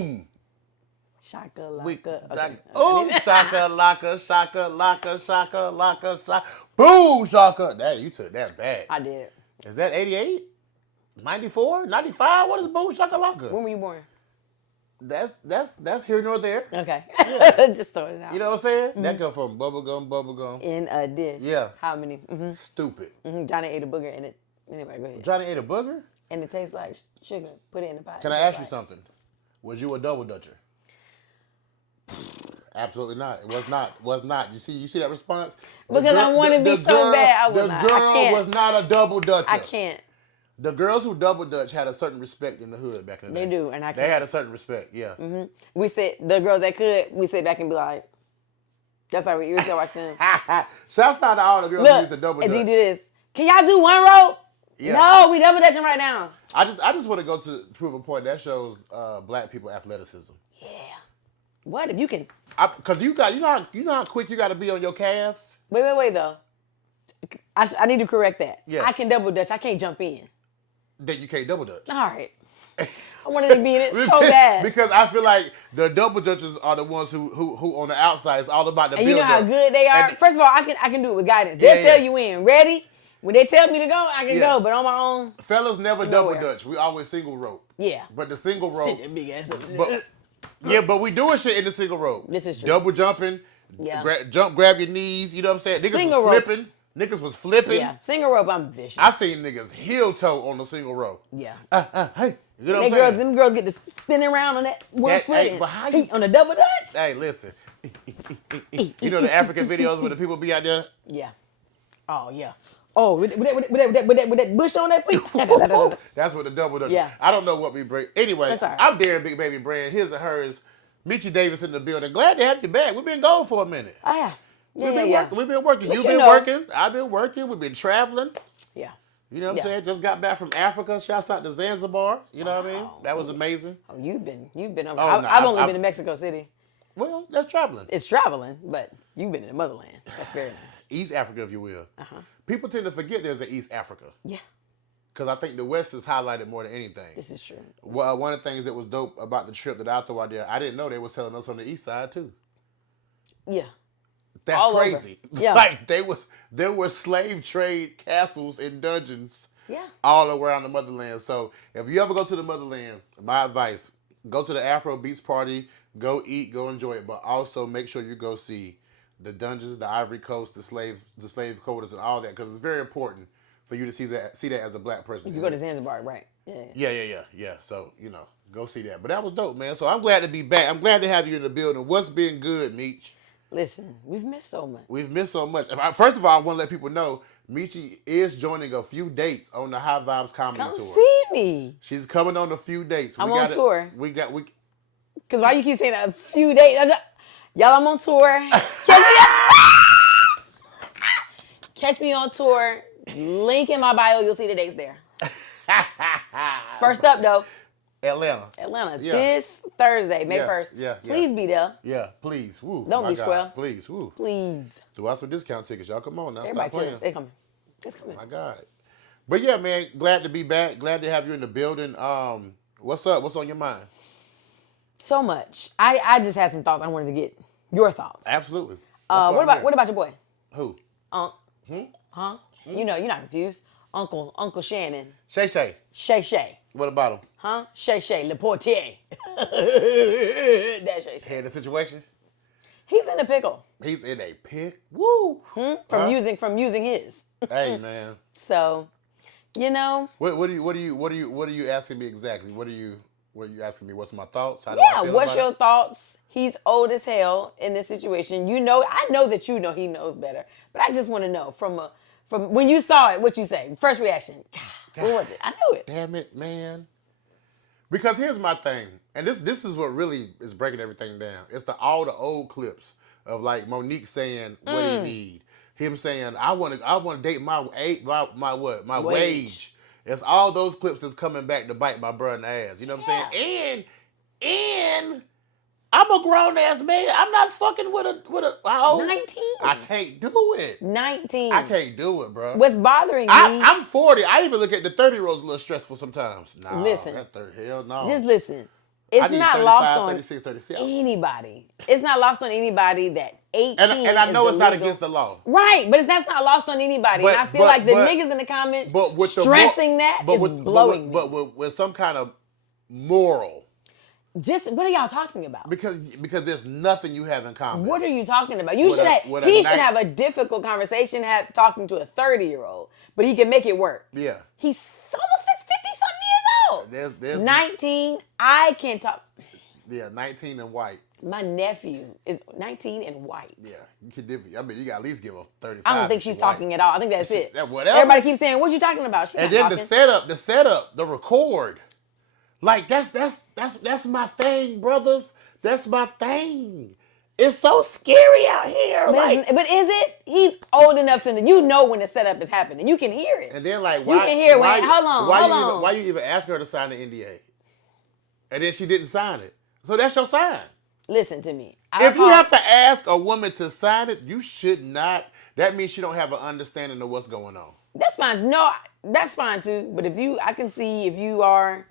Boom. Shaka laka. Okay. Shaka laka, shaka laka, shaka laka, shaka. Boom, shaka. That you took that back. I did. Is that 88? 94? 95? What is boom shaka laka? When were you born? That's here nor there. Okay. Yeah. Just throwing it out. You know what I'm saying? That come from bubblegum. In a dish. Yeah. How many? Mm-hmm. Stupid. Mm-hmm. Johnny ate a booger in it. Anyway, go ahead. Johnny ate a booger? And it tastes like sugar. Put it in the pot. Can I ask you something? Was you a double dutcher? Absolutely not. It was not. You see that response? Because I want to be so bad. I was not. The girl was not a double dutcher. I can't. The girls who double dutch had a certain respect in the hood back in the day. They do, and I can't. They had a certain respect, yeah. Mm-hmm. We sit, the girls that could, we sit back and be like, that's how we used to watch them. Shouts out to all the girls who used to double dutch. And you do this. Can y'all do one row? Yeah. No, we double dutching right now. I just want to go to prove a point. That shows black people athleticism. Yeah. What if you can? Because you know how quick you got to be on your calves. Wait though. I need to correct that. Yeah. I can double dutch. I can't jump in. Then you can't double dutch. All right. I wanted to be in it so bad. Because I feel like the double dutchers are the ones who on the outside, it's all about the build. And you know how good they are? First of all, I can do it with guidance. They'll tell you in. Ready? When they tell me to go, I can go. But on my own. Fellas never double dutch. We always single rope. Yeah. But the single rope. Big ass. But we doing shit in the single rope. This is true. Double jumping. Yeah. Grab your knees. You know what I'm saying? Single was flipping. Niggas was flipping. Yeah, single rope, I'm vicious. I seen niggas heel toe on the single rope. Yeah. Hey, you know what I'm saying? Them girls get to spin around on that one foot. Hey, but how you, on the double dutch? Hey, listen. You know the African videos where the people be out there? Yeah. Oh, yeah. Oh, with that bush on that feet. That's what the double dutch. Yeah. I don't know what we bring. Anyway, right. I'm Darren Big Baby Brand. His and hers. Metchie Davis in the building. Glad to have you back. We've been gone for a minute. Oh, yeah. We've been working. But You've been working. I've been working. We've been traveling. Yeah. You know what I'm saying? Just got back from Africa. Shouts out to Zanzibar. You know what I mean? That was amazing. Oh, you've been over. Oh, I've only been to Mexico City. Well, that's traveling. It's traveling, but you've been in the motherland. That's very nice. East Africa, if you will. Uh-huh. People tend to forget there's an East Africa. Yeah. Because I think the West is highlighted more than anything. This is true. Well, one of the things that was dope about the trip that I threw out there, I didn't know they were selling us on the East Side too. Yeah. That's all crazy. Over. Yeah. Like there were slave trade castles and dungeons all around the motherland. So if you ever go to the motherland, my advice, go to the Afro Beats party, go eat, go enjoy it, but also make sure you go see the dungeons, the Ivory Coast, the slave quarters and all that, because it's very important for you to see that as a black person. If you go to Zanzibar, right. Yeah. So, go see that. But that was dope, man. So I'm glad to be back. I'm glad to have you in the building. What's been good, Meech? Listen, we've missed so much. First of all, I want to let people know, Metchie is joining a few dates on the High Vibes Comedy Tour. Come see me. She's coming on a few dates. I'm on tour. Because why you keep saying a few dates? Y'all, I'm on tour. Catch me on tour. Link in my bio. You'll see the dates there. First up, though. Atlanta. Yeah. This Thursday, May 1st. Yeah. Please be there. Yeah, please. Woo, don't be square. Please. Woo. Please. Do us for discount tickets. Y'all come on now. Everybody chill. They coming. It's coming. My God. But yeah, man, glad to be back. Glad to have you in the building. What's up? What's on your mind? So much. I just had some thoughts. I wanted to get your thoughts. Absolutely. What about your boy? Who? Huh? You know, you're not confused. Uncle Shannon. Shay Shay. Shay Shay. What about him? Huh? Shay Shay, Le Portier. That's Shay Shay. Hear the situation? He's in a pickle. He's in a pick. Woo. From using his. Hey man. So, What are you asking me exactly? What are you asking me? What's my thoughts? How do I I feel what's about your thoughts? He's old as hell in this situation. I know that he knows better. But I just want to know from when you saw it, what you say. First reaction. God, what was it? I knew it. Damn it, man. Because here's my thing, and this is what really is breaking everything down. It's all the old clips of like Monique saying what he need, him saying I want to date my wage. It's all those clips that's coming back to bite my brother in the ass. You know what I'm saying? And I'm a grown ass man. I'm not fucking with a how old? 19. I can't do it. 19. I can't do it, bro. What's bothering me? I'm 40. I even look at the 30-year-olds a little stressful sometimes. Nah, listen. that 30, hell no. Just listen. It's not lost on 36, 37. anybody. It's not lost on anybody that 18 and I know is it's not legal. against the law. Right, but that's not lost on anybody. And I feel like the niggas in the comments stressing that is blowing me. But with some kind of moral. Just what are y'all talking about? Because there's nothing you have in common. What are you talking about? He should have a difficult conversation talking to a 30-year-old, but he can make it work. Yeah. He's almost 50-something years old. There's 19. I can't talk. Yeah, 19 and white. My nephew is 19 and white. Yeah, you can you got at least give her 35. I don't think she's talking at all. I think that's it. Whatever. Everybody keeps saying, "What you talking about?" She's and not then talking. the setup, the record. Like that's my thing, brothers. That's my thing. It's so scary out here. But is it? He's old enough to know when the setup is happening. You can hear it. And then why? You can hear when. Hold on. Why you even ask her to sign the NDA? And then she didn't sign it. So that's your sign. Listen to me. If you have to ask a woman to sign it, you should not. That means she don't have an understanding of what's going on. That's fine. No, that's fine too. But I can see if you are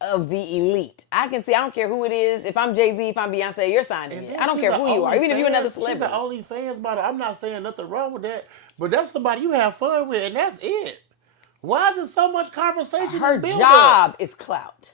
of the elite. I can see. I don't care who it is. If I'm Jay-Z, if I'm Beyonce, you're signing it. I don't care who you are. Even if you're another celebrity. She's the OnlyFans model. I'm not saying nothing wrong with that. But that's somebody you have fun with, and that's it. Why is there so much conversation? Her job is clout.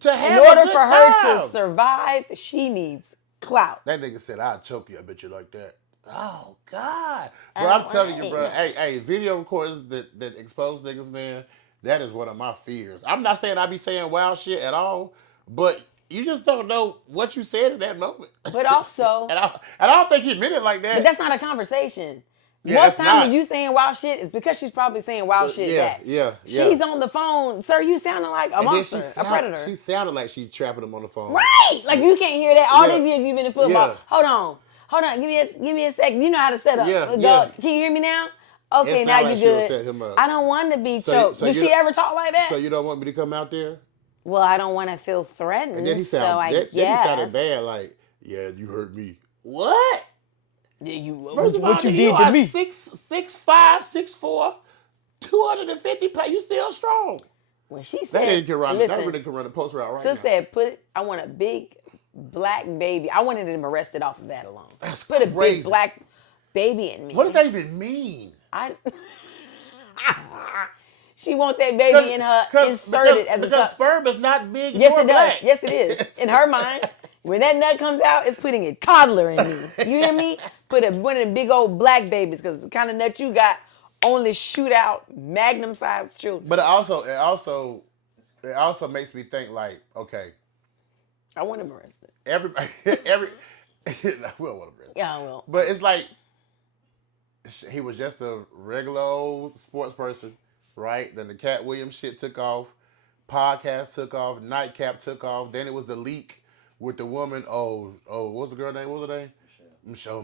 To have in order for her time to survive, she needs clout. That nigga said, "I'll choke you. I bet you like that." Oh God, bro! I'm telling you, bro. Hey, video recorders that expose niggas, man. That is one of my fears. I'm not saying I be saying wild shit at all, but you just don't know what you said in that moment. But also, and I don't think he meant it like that. But that's not a conversation. Yeah, most times when you saying wild shit, it's because she's probably saying wild shit back. Yeah. She's on the phone. Sir, you sounding like a monster, a predator. She sounded like she trapping him on the phone. Right. Like you can't hear that. All these years you've been in football. Yeah. Hold on. Give me a second. You know how to set up. Yeah. Can you hear me now? Okay, now you good. Set him up. I don't want to be choked. Did she ever talk like that? So you don't want me to come out there? Well, I don't want to feel threatened. And then he sounded bad. Like, yeah, you hurt me. What? Yeah, what you did to me? 6'5", 6'4", 250 pounds. You still strong. When she said, that really can run a post route right now. Sis said, I want a big black baby. I wanted him arrested off of that alone. That's Put a big black baby in me. What does that even mean? She want that baby in her inserted as a because sperm is not big. Yes, it does. Yes, it is. In her mind. When that nut comes out, it's putting a toddler in me. You hear me? Put one of the big old black babies, because the kind of nut you got only shoot out magnum-sized children. But it also makes me think like, okay. I want him arrested. I will want him arrested. Yeah, I will. But it's like, he was just a regular old sports person, right? Then the Cat Williams shit took off. Podcast took off. Nightcap took off. Then it was the leak with the woman, what's the girl name? What was her name? Michelle.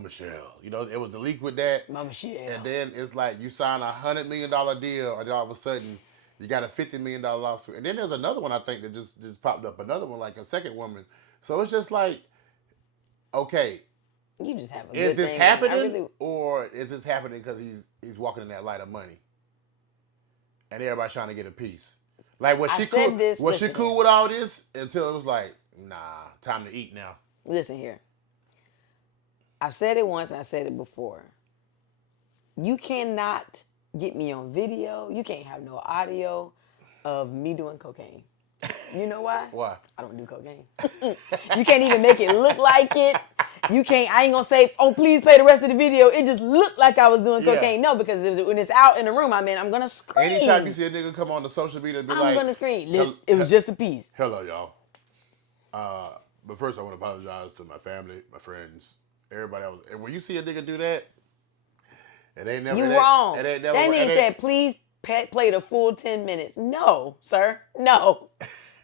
You know, it was the leak with that. Michelle. And then it's like you sign a $100 million deal, and then all of a sudden you got a $50 million lawsuit. And then there's another one I think that just popped up. Another one, like a second woman. So it's just like, okay. You just have a good Is this thing, happening, or is this happening because he's walking in that light of money, and everybody's trying to get a piece? Like was she cool with all this until it was like, nah, time to eat now. Listen here. I've said it once and I've said it before. You cannot get me on video. You can't have no audio of me doing cocaine. You know why? Why? I don't do cocaine. You can't even make it look like it. You can't, I ain't gonna say, oh, please play the rest of the video. It just looked like I was doing cocaine. No, because when it's out in the room, I'm gonna scream. Anytime you see a nigga come on the social media and be I'm gonna scream. It was just a piece. Hello, y'all. But first I want to apologize to my family, my friends, everybody else. And when you see a nigga do that, it ain't never. You wrong. That nigga said, please play the full 10 minutes. No, sir. No.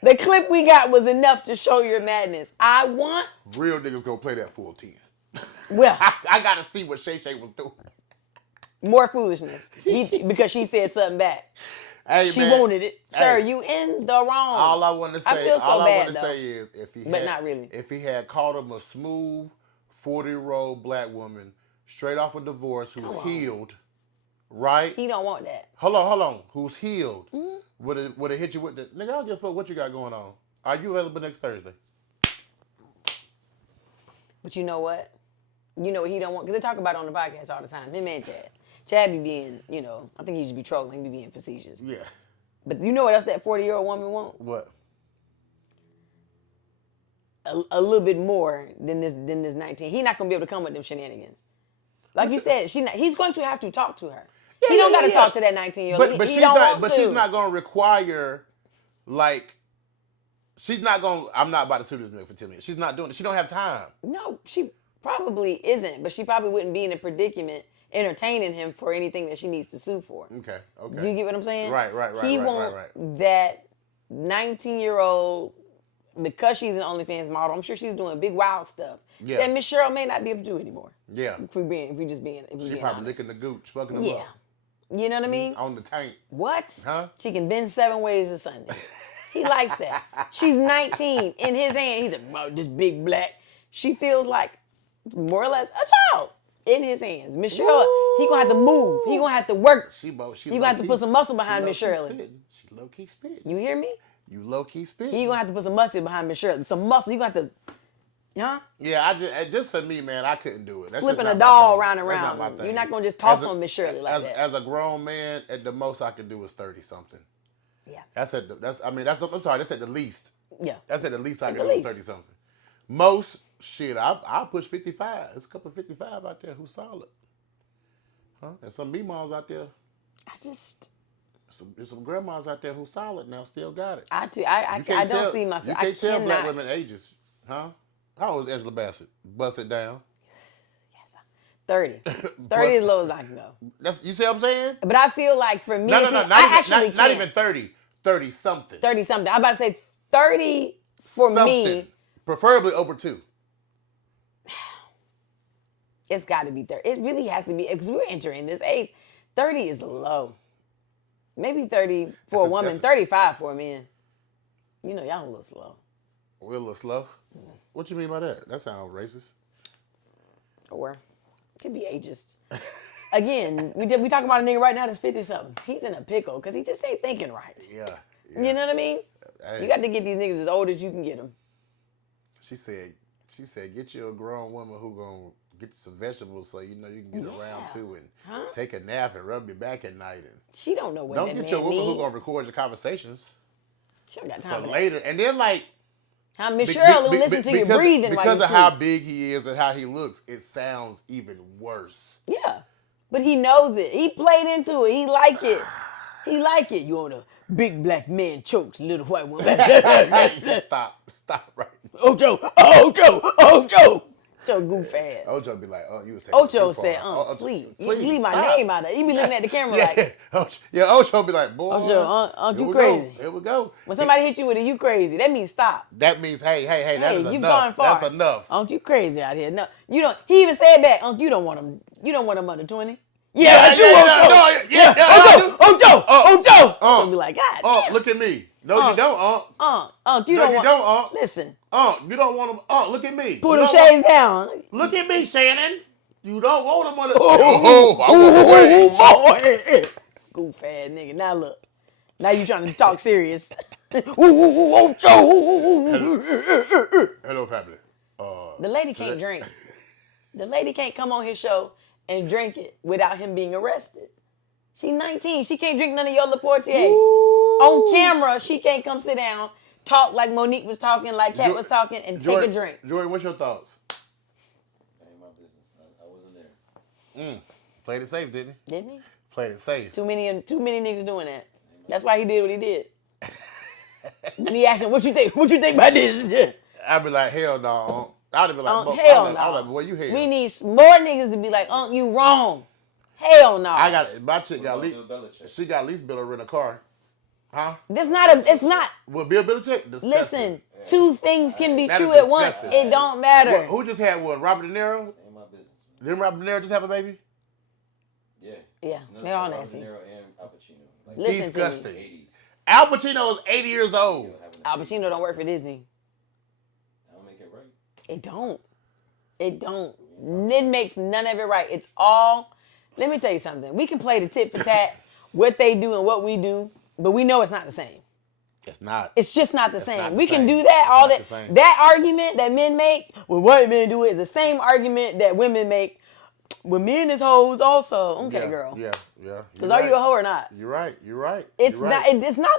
The clip we got was enough to show your madness. I want... Real niggas gonna play that full 10. Well... I gotta see what Shay Shay was doing. More foolishness. Because she said something back. Hey, she wanted it. Sir, you in the wrong. All I want to say, I feel so bad, though. Say is, not really. If he had called him a smooth 40-year-old black woman, straight off a divorce, who's healed, right? He don't want that. Hold on. Who's healed? Mm-hmm. Would it hit you with the nigga? I don't give a fuck what you got going on. Are you available next Thursday? But you know what? You know what he don't want? Because they talk about it on the podcast all the time. Him and Chad. Chad be being, I think he should be trolling. He be being facetious. Yeah. But you know what else that 40-year-old woman want? What? A little bit more than this 19. He not gonna be able to come with them shenanigans. Like you said, he's going to have to talk to her. He don't got to talk to that 19-year-old. But he she's don't not. want But to. she's not gonna require like. She's not gonna. I'm not about to sue this nigga for 10 minutes. She's not doing it. She don't have time. No, she probably isn't. But she probably wouldn't be in a predicament entertaining him for anything that she needs to sue for. Okay. Do you get what I'm saying? Right. He want that 19-year-old. Because she's an OnlyFans model, I'm sure she's doing big wild stuff that Miss Cheryl may not be able to do anymore. Yeah. If we just being She probably honest. licking the gooch, fucking them up. You know what I mean? On the tank. What? Huh? She can bend 7 ways to Sunday. He likes that. She's 19. In his hand, he's about this big black. She feels like more or less a child in his hands. Miss Cheryl, he gonna have to move. He gonna have to work. She gonna have to put some muscle behind Miss Shirley. She low key spit. You hear me? You low key spit. He gonna have to put some muscle behind Miss Shirley. Some muscle. You gonna have to, huh? Yeah, just for me, man, I couldn't do it. That's Flipping just a not my doll thing. around and That's around. not my thing. You're not gonna just toss As a- on Miss Shirley like that. As a grown man, at the most I can do is 30 something. Yeah. I'm sorry, that's at the least. Yeah. That's at the least I At can the do least. 30 something. Most shit, I'll push 55. There's a couple of 55 out there who's solid. Huh? And some B-moms out there. There's some grandmas out there who's solid now, still got it. I don't tell- see myself. You can't tell black cannot. women ages. Huh? How old is Angela Bassett? Bust it down. 30. 30 is as low as I can go. You see what I'm saying? But I feel like for me, Not even 30. 30 something. 30 something. I'm about to say 30 for me. Preferably over 2. It's got to be 30. It really has to be, because we're entering this age. 30 is low. Maybe 30 for a woman, 35 for a man. You know, y'all a little slow. We're a little slow? What you mean by that? That sounds racist. Or it could be ageist. Again, we talking about a nigga right now that's 50-something. He's in a pickle because he just ain't thinking right. Yeah. You know what I mean? Hey. You got to get these niggas as old as you can get them. She said, get you a grown woman who gonna get you some vegetables so you know you can get around too and take a nap and rub your back at night. And she don't know what don't that get man your woman need. who gonna record your conversations. She don't got time for for later. And then like how Miss Cheryl will listen to you breathing because while of how big he is and how he looks. It sounds even worse. Yeah, but he knows it. He played into it. He like it. He like it. You on a big black man chokes little white woman. Stop right. Ocho. Joe goof ass. Ocho be like, oh, you was taking Ocho it too said, far. please please leave my stop. name out of it. He be looking at the camera like, Ocho be like, boy, Ocho, here you we crazy. Go. Here we go. When somebody hit you with it, you crazy. That means stop. That means, hey, that is you've enough. gone far. That's enough. You crazy out here. No, you don't. He even said that. You don't want him. You don't want him under 20. Ocho. I'll be like, God damn. Look at me. No, you don't, you don't want. don't, Listen. you don't want him. Look at me. Put them shades down. Look at me, Shannon. You don't want him on the. Boy. Goof ass nigga. Now look. Now you trying to talk serious. Hello, family. The lady can't drink. The lady can't come on his show and drink it without him being arrested. She's 19. She can't drink none of your Laportier. On camera, she can't come sit down, talk like Monique was talking, like Kat was talking, and take a drink. Jordan, what's your thoughts? That ain't my business. I wasn't there. Played it safe, didn't he? Didn't he? Played it safe. Too many niggas doing that. That's why he did what he did. Then he asked him, what you think? What you think about this? I'd be like, hell no. I'd be like, hell no. I'd be like, boy, you hell. We need more niggas to be like, you wrong. Hell no. My chick got she got at least Bill to rent a car. Huh? It's not. Well, Bill Belichick? Disgusting. Listen, two things can be That true is at once. disgusting. It don't matter. Well, who just had one? Robert De Niro? Ain't my business. Didn't Robert De Niro just have a baby? Yeah. Yeah, they're all nasty. De Niro and Al Pacino. Like Listen disgusting. to me. 80s. Al Pacino is 80 years old. Al Pacino don't work for Disney. I don't make it right. It don't. It don't. It makes none of it right. It's all. Let me tell you something. We can play the tit for tat, what they do and what we do, but we know it's not the same. It's not. It's just not the It's same. not the We can same. do that. It's All not that the same. that argument that men make when white men do it is the same argument that women make when men is hoes also. Okay, girl. Yeah. Because are you a hoe or not? You're right. It's You're not. right. It doesn't matter.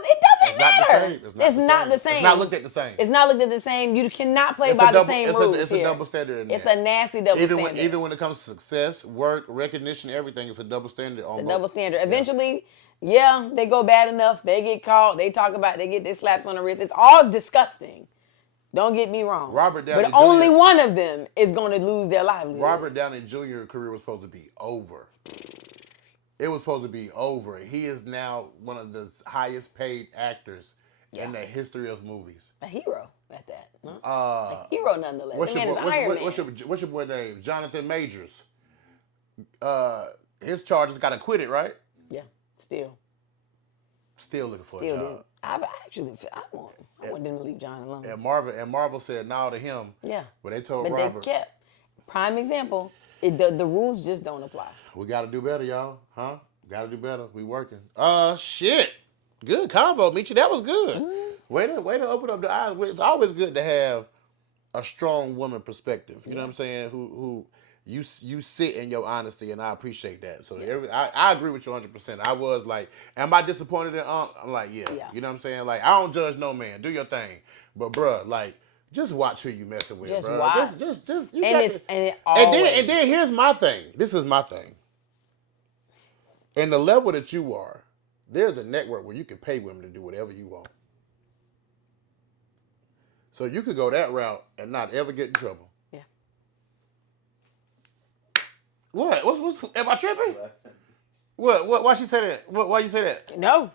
It's not the same. It's It's not looked at the same. It's not looked at the same. You cannot play It's by a the double- same it's rules It's here. a double standard in It's there. a nasty double standard. Even when it comes to success, work, recognition, everything, it's a double standard. It's a double standard. Eventually, yeah, they go bad enough. They get caught. They talk about. They get their slaps on the wrist. It's all disgusting. Don't get me wrong. Robert Downey but Jr. only one of them is going to lose their livelihood. Robert Downey Jr. career was supposed to be over. It was supposed to be over. He is now one of the highest paid actors in the history of movies. A hero at that. Huh? A hero nonetheless. What's That your, man boy, is Iron Man. what's your boy name? Jonathan Majors. His charges got acquitted, right? Yeah, still. Still looking for a Still job. didn't. I want them to leave John alone. And Marvel said no to him. Yeah. But they told But Robert. they kept. Prime example, the rules just don't apply. We got to do better, y'all. Huh? Got to do better. We working. Shit. Good convo, Metchie. That was good. Way to open up the eyes. It's always good to have a strong woman perspective. You know what I'm saying? Who you sit in your honesty, and I appreciate that. So I agree with you 100%. I was like, am I disappointed in I'm like, yeah. You know what I'm saying? Like, I don't judge no man. Do your thing. But bruh, like, just watch who you messing with, Just bruh. watch. Just you And got it always. and then here's my thing. This is my thing. In the level that you are, there's a network where you can pay women to do whatever you want. So you could go that route and not ever get in trouble. Yeah. What? What's am I tripping? What? Why she say that? Why you say that? No,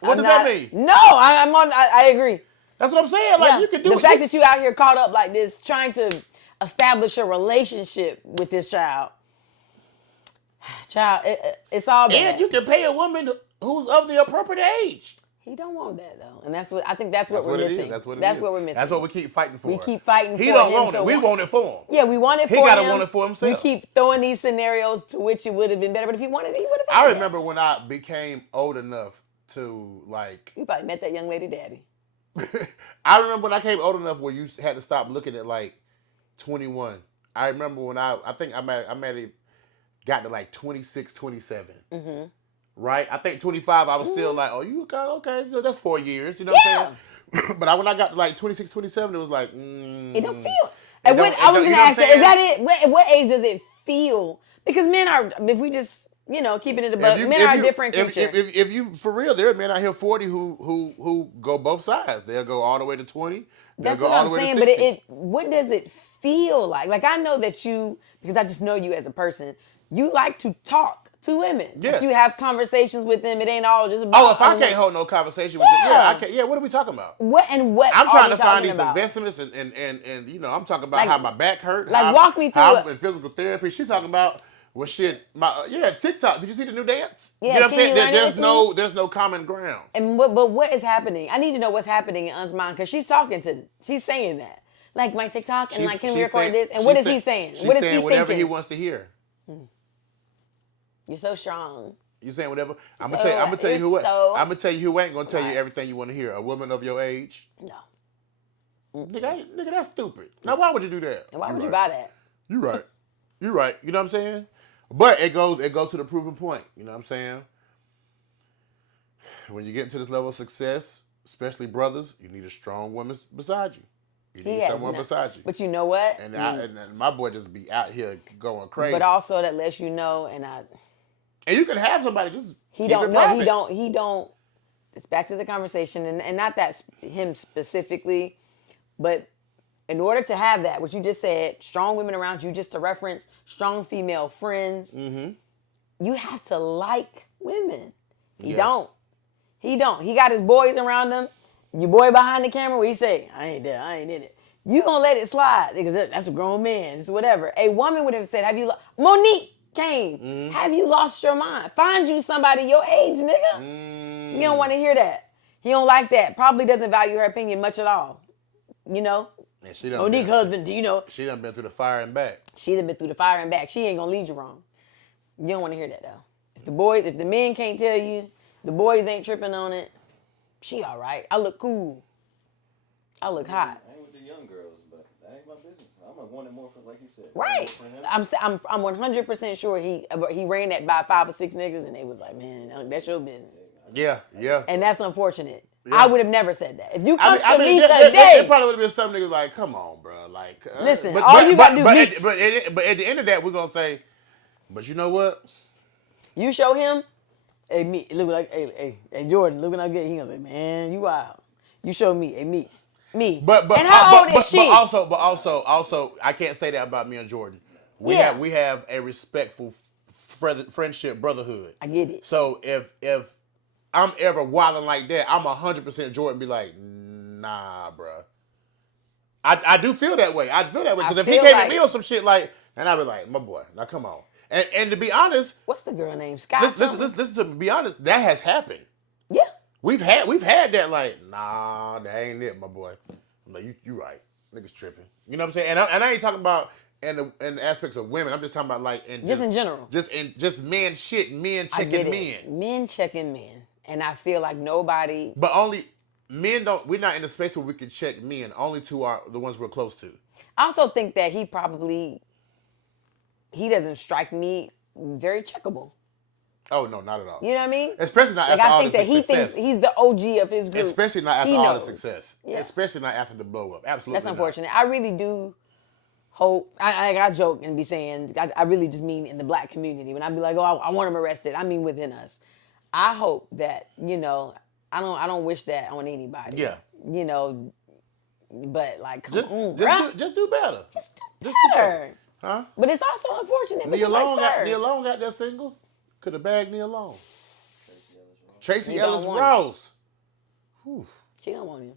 What does that mean? No, I agree. That's what I'm saying. Like, you can do the it. fact that you out here caught up like this, trying to establish a relationship with this child. It's all bad. And you can pay a woman who's of the appropriate age. He don't want that though, and that's what I think. That's what we're missing. That's what we're missing. That's what we keep fighting for. We keep fighting. He for don't him want it. We want it for him. Yeah, we want it for him. He gotta want it for himself. We keep throwing these scenarios to which it would have been better, but if he wanted it, he would have. I remember when I became old enough to like. You probably met that young lady daddy. I remember when I came old enough where you had to stop looking at like 21. I remember when I think I might have got to like 26, 27. Mm-hmm. Right? I think 25, I was still like, oh, you okay, that's 4 years. You know what I'm saying? But when I got to like 26, 27, it was like, it don't feel. I was going to ask that, is that it? What age does it feel? Because men are, if we just, keeping it above, men are a different creature. If you, for real, there are men out here 40 who go both sides. They'll go all the way to 20. That's what I'm saying, but what does it feel like? Like, I know that you, because I just know you as a person, you like to talk to women. Yes. Like you have conversations with them. It ain't all just about. Oh, if I can't hold no conversation with you, I can't. Yeah, what are we talking about? What I'm trying to find these about? investments and I'm talking about how my back hurt. Like, walk me through how I'm in physical therapy. She's talking about TikTok. Did you see the new dance? Yeah, you know what I'm saying? There's no common ground. And but what is happening? I need to know what's happening in Un's mind because she's saying that. Like my TikTok and like, can we record this? And what is he saying? What is he thinking? Whatever he wants to hear. You're so strong. You saying whatever? I'm gonna tell you who ain't gonna tell you everything you want to hear. A woman of your age. No. Nigga, that's stupid. Now why would you do that? And why would you buy that? You're right. You're right. You know what I'm saying? But it goes to the proven point. You know what I'm saying? When you get into this level of success, especially brothers, you need a strong woman beside you. You need someone beside you. But you know what? And my boy just be out here going crazy. But also that lets you know, and you can have somebody just he don't. It's back to the conversation, and not that him specifically, but in order to have that, what you just said, strong women around you, just to reference, strong female friends, you have to like women. He don't. He got his boys around him. Your boy behind the camera, what he say? I ain't there. I ain't in it. You gonna let it slide because that's a grown man. It's whatever. A woman would have said, Monique came. Have you lost your mind? Find you somebody your age, nigga. You don't want to hear that. He don't like that. Probably doesn't value her opinion much at all. And she done Monique husband, she done been through the fire and back. She done been through the fire and back. She ain't gonna lead you wrong. You don't want to hear that though. If the men can't tell you, the boys ain't tripping on it. She all right. I look cool. I look hot. I ain't with the young girls, but that ain't my business. I'm gonna want it more for, like you said. Right. I'm 100% sure he ran that by 5 or 6 niggas, and they was like, man, that's your business. Yeah. And that's unfortunate. Yeah. I would have never said that. If you come to me today, today, probably would have been some niggas like, come on, bro. Like, listen, you gotta do. But at the end of that, we're gonna say, but you know what? You show him, hey, me, look like, hey, Jordan, looking how good. He gonna say, man, you wild. You show me, hey, me. But and how old is she? But also, I can't say that about me and Jordan. We have a respectful friendship, brotherhood. I get it. So if I'm ever wilding like that, I'm 100% Jordan. Be like, nah, bro. I do feel that way. I feel that way because if he came at me on some shit like, and I'd be like, my boy, now come on. And to be honest, what's the girl name? Scott. Listen to me. Be honest, that has happened. Yeah. We've had that like, nah, that ain't it, my boy. I'm like, you right. Niggas tripping. You know what I'm saying? And I ain't talking about in the aspects of women. I'm just talking about like in general. Just men checking men. Men checking men. And I feel like nobody. But only men don't. We're not in a space where we can check men. Only two are the ones we're close to. I also think that he doesn't strike me very checkable. Oh no, not at all. You know what I mean? Especially not after all the success. I think that he thinks he's the OG of his group. Especially not after all the success. Yeah. Especially not after the blow up. Absolutely. That's unfortunate. I really do hope. I joke and be saying I really just mean in the black community when I be like, oh, I want him arrested. I mean within us. I hope that I don't wish that on anybody. Yeah. But like, come on, just do better. Just do better. Huh? But it's also unfortunate. Neil Long got that single. Could have bagged Neil Long. Tracy Ellis Ross. She don't want him.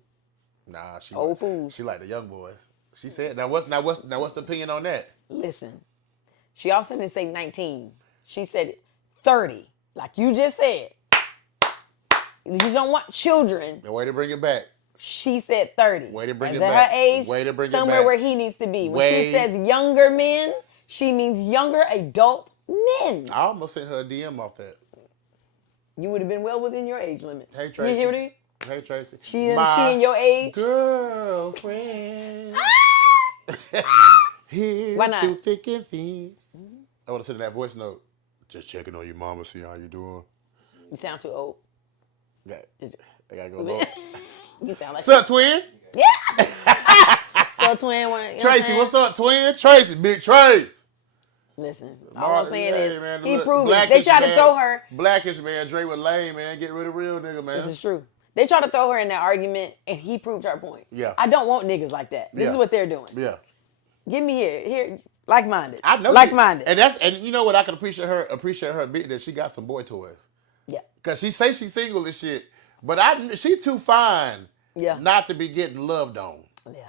Nah, she old fools. She like the young boys. She said. Now what's the opinion on that? Listen, she also didn't say 19. She said 30. Like you just said. You don't want children. The way to bring it back. She said 30. Way to bring it back. back. Her age, way to bring somewhere it back. where he needs to be. When she says younger men, she means younger adult men. I almost sent her a DM off that. You would have been well within your age limits. Hey, Tracy. You hear me? Hey, Tracy. She in your age? Girlfriend. Here Why not? through thick and thin. I want to send that voice note. Just checking on your mama, see how you doing. You sound too old. I gotta go low. You sound like. What's up, twin? Yeah. So, twin, Tracy, what's up, twin? Tracy, big Trace. Listen, all I'm saying is man, he proved it. They tried to throw her. Blackish, man. Dre was lame, man. Get rid of real nigga, man. This is true. They tried to throw her in that argument, and he proved her point. Yeah. I don't want niggas like that. This is what they're doing. Yeah. Give me here, like-minded. I know. Like-minded. And you know what? I can appreciate her bit that she got some boy toys. Yeah. Cause she say she's single and shit, but she too fine. Yeah. Not to be getting loved on. Yeah,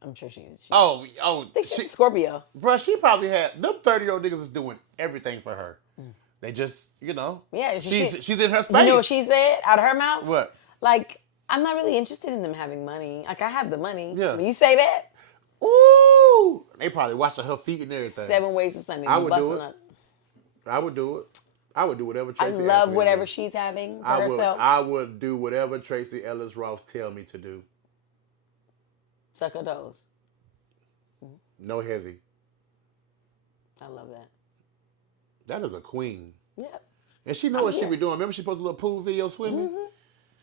I'm sure she's. Oh. I think she's a Scorpio. Bruh, she probably had them 30-year-old niggas is doing everything for her. They just, Yeah, she's in her space. You know what she said out of her mouth? What? Like, I'm not really interested in them having money. Like, I have the money. Yeah. When you say that, ooh, they probably watching her feet and everything. 7 ways to Sunday. I would do it. I would do it. I would do whatever Tracy. I love whatever she's having for herself. I would do whatever Tracy Ellis Ross tell me to do. Suck her toes. No hezzy. I love that. That is a queen. Yeah. And she know what she be doing. Remember she posted a little pool video swimming? Mm-hmm.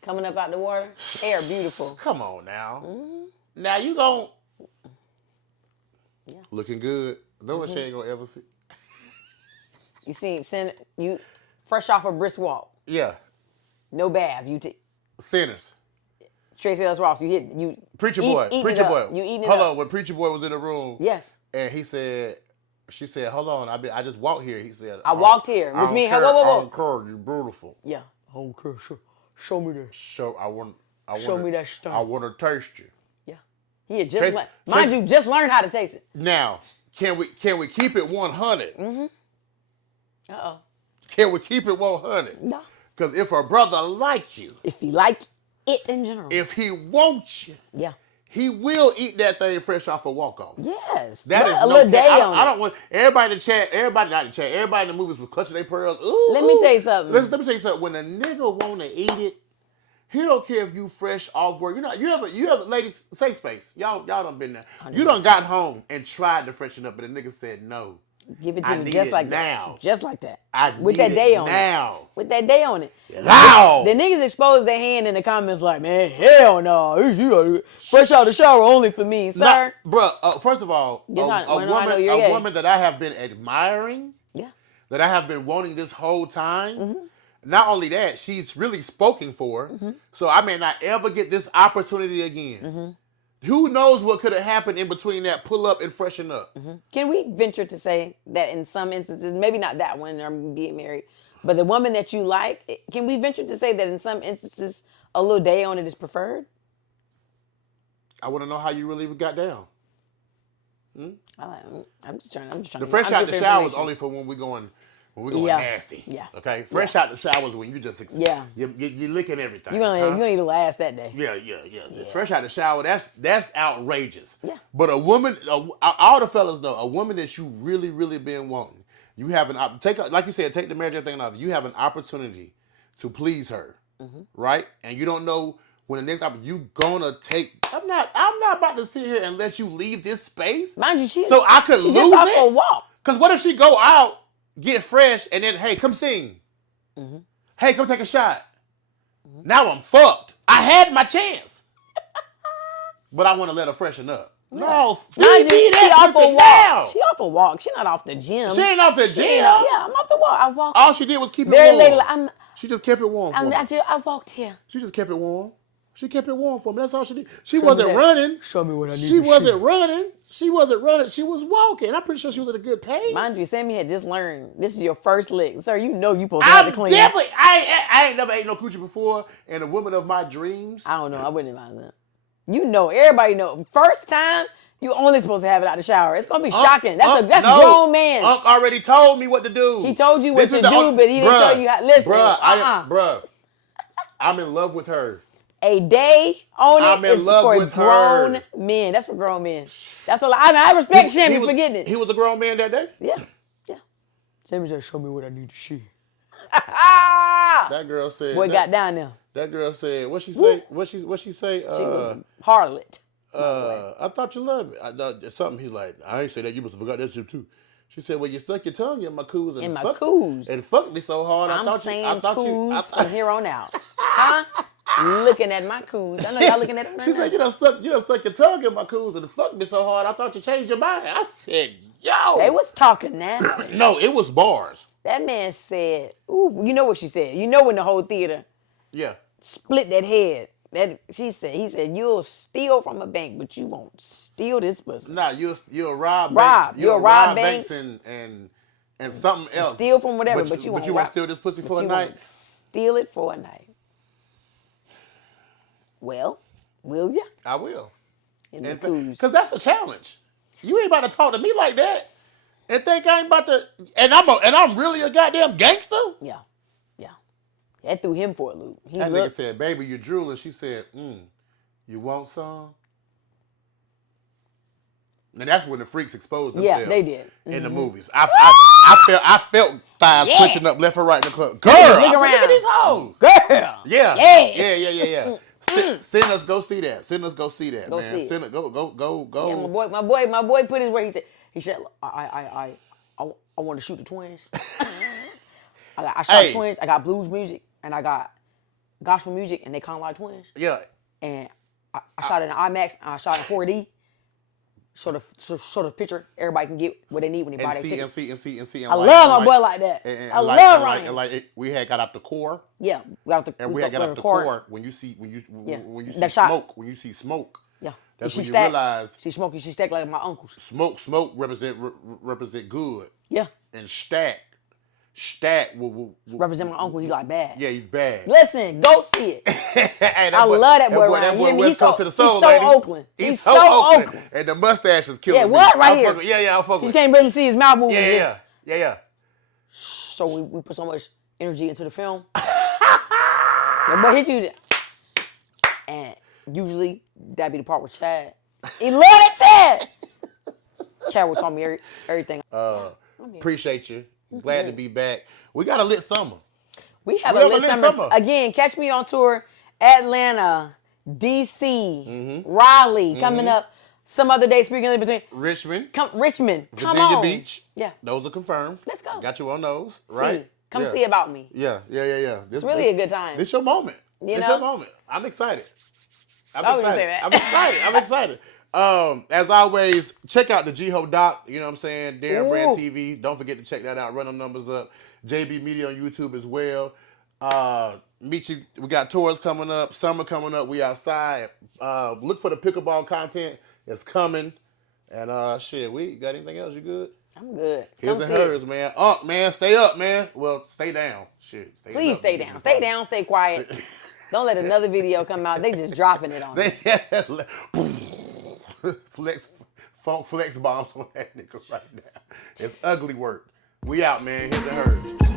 Coming up out the water. Hair beautiful. Come on now. Mm-hmm. Now you gon' Yeah. Looking good. No one she ain't gonna ever see. You fresh off a brisk walk. Yeah. No bath. Sinners. Tracy Ellis Ross. You Preacher Boy. You eating it Hold up. on. When Preacher Boy was in the room. Yes. And she said, hold on. I just walked here. He said, I walked here. Which means, whoa. I don't care. You beautiful. Yeah. I don't care. Show me that. Show me that stuff. I want to taste you. Yeah. He had just just learned how to taste it. Now, can we keep it 100? Mm-hmm. Uh-oh. Can we keep it 100? No. Because if a brother like you. If he like it in general. If he wants you. Yeah. He will eat that thing fresh off a walk-off. Yes. That is a little day on it. I don't want everybody in the chat, everybody in the movies was clutching their pearls. Ooh, let me tell you something. Let me tell you something. When a nigga want to eat it, He don't care if you fresh off work. You have ladies, safe space. Y'all done been there. You done got home and tried to freshen up, but the nigga said no. Give it to I me need just it like now. that. Just like that. With that day on it. With that day on it. Now. The niggas expose their hand in the comments like, man, hell no. Fresh out the shower only for me, sir. Bruh, first of all, a woman that I have been admiring, that I have been wanting this whole time, not only that, she's really spoken for, so I may not ever get this opportunity again. Who knows what could have happened in between that pull up and freshen up? Can we venture to say that in some instances, maybe not that one, or being married, but the woman that you like, can we venture to say that in some instances, a little day on it is preferred? I want to know how you really got down. I'm just trying. The fresh out the shower is only for when we going nasty. Yeah. Okay. Fresh out the shower is when you just you're licking everything. You gonna need to last that day. Yeah. Fresh out the shower, that's outrageous. Yeah. But a woman, all the fellas know, a woman that you really, really been wanting, you have like you said, take the marriage and everything off. You have an opportunity to please her, right? And you don't know when the next you gonna take. I'm not about to sit here and let you leave this space. Mind you, so I could lose just out it. for a walk. Because what if she go out, get fresh, and then, hey, come sing. Hey, come take a shot. Now I'm fucked. I had my chance. But I want to let her freshen up. No, she off a walk. She off a walk. She not off the gym. She ain't off the gym. I'm off the walk. I walked. All she did was keep it warm. Lately, she just kept it warm for me. I walked here. She just kept it warm. She kept it warm for me. That's all she did. She wasn't running. Show me what I need. She wasn't running. She wasn't running. She was walking. I'm pretty sure she was at a good pace. Mind you, Sammy had just learned. This is your first lick, sir. You know you supposed to have to clean. I ain't never ate no coochie before, and a woman of my dreams. I don't know. I wouldn't advise that. You know, everybody know. First time, you only supposed to have it out of the shower. It's gonna be shocking. That's a grown man. Unc already told me what to do. He told you what to do, but he didn't tell you how. Listen, I'm in love with her. A day on it is for grown men. That's for grown men. That's a lot. I respect Sammy for getting it. He was a grown man that day? Yeah. Sammy just show me what I need to see. That girl said. What got down there? That girl said, what she say? What she say? She was harlot. I thought you loved me. Something he like, I ain't say that. You must have forgot that shit too. She said, well, you stuck your tongue in my coos and fucked me so hard. I thought you from here on out. Huh? Looking at my coos. I know y'all looking at it right She said, you done stuck your tongue in my coos and fucked me so hard. I thought you changed your mind. I said, yo. They was talking nasty. No, it was bars. That man said, ooh, you know what she said. You know when the whole theater split that head. He said, you'll steal from a bank, but you won't steal this pussy. Nah, you'll rob banks. You'll rob banks and something else. Steal from whatever, but you won't steal this pussy for a night. Won't steal it for a night. Well, will ya? I will. Because that's a challenge. You ain't about to talk to me like that and think I ain't about to. And I'm really a goddamn gangster. Yeah. That threw him for a loop. That nigga said, "Baby, you drooling." She said, "You want some?" And that's when the freaks exposed themselves. Yeah, they did. In the movies. I felt thighs clenching up left and right in the club. Girl, look at these hoes. Girl. Yeah. Send us go see that. Go man. See it. Send it. Go. Yeah, my boy put his word. He said, I want to shoot the twins. I shot twins. I got blues music and I got gospel music, and they kind of like twins. Yeah. And I shot it in IMAX. And I shot it in 4D. Show the picture. Everybody can get what they need when they buy their tickets. And I love my boy like that. I love Ryan. We had got out the core. Yeah, we got out the core. When you see smoke. Yeah. That's when you realize. She smoking. She stack like my uncles. Smoke represent good. Yeah. And stack will represent my uncle. He's like bad. Yeah, he's bad. Listen, go see it. Hey, I love that boy Ryan. He's so Oakland. He's so Oakland. And the mustache is killing me. Yeah, what? Right here. I'll fuck with you. can't really see his mouth moving. Yeah. So we put so much energy into the film. Your boy hit you. And usually that'd be the part with Chad. He love that Chad. Chad will tell me everything. Appreciate you. Glad to be back. We got a lit summer. We have a lit summer. Again, catch me on tour Atlanta, DC, Raleigh coming up. Some other days speaking in between. Richmond. Richmond. Come Virginia on. Beach. Yeah. Those are confirmed. Let's go. Got you on those, right? Come see about me. Yeah. It's really a good time. This your moment. It's your moment. I'm excited. I'm excited. As always, check out the G-Ho Doc. You know what I'm saying? Darren Brand TV. Don't forget to check that out. Run them numbers up. JBMedia on YouTube as well. Metchie, we got tours coming up. Summer coming up. We outside. Look for the pickleball content. It's coming. And shit, we got anything else? You good? I'm good. His and hers, man. Up, man. Stay up, man. Well, stay down. Shit. Please stay down. Stay down. Stay quiet. Don't let another video come out. They just dropping it on me. Flex bombs on that nigga right now. It's ugly work. We out, man. His and hers.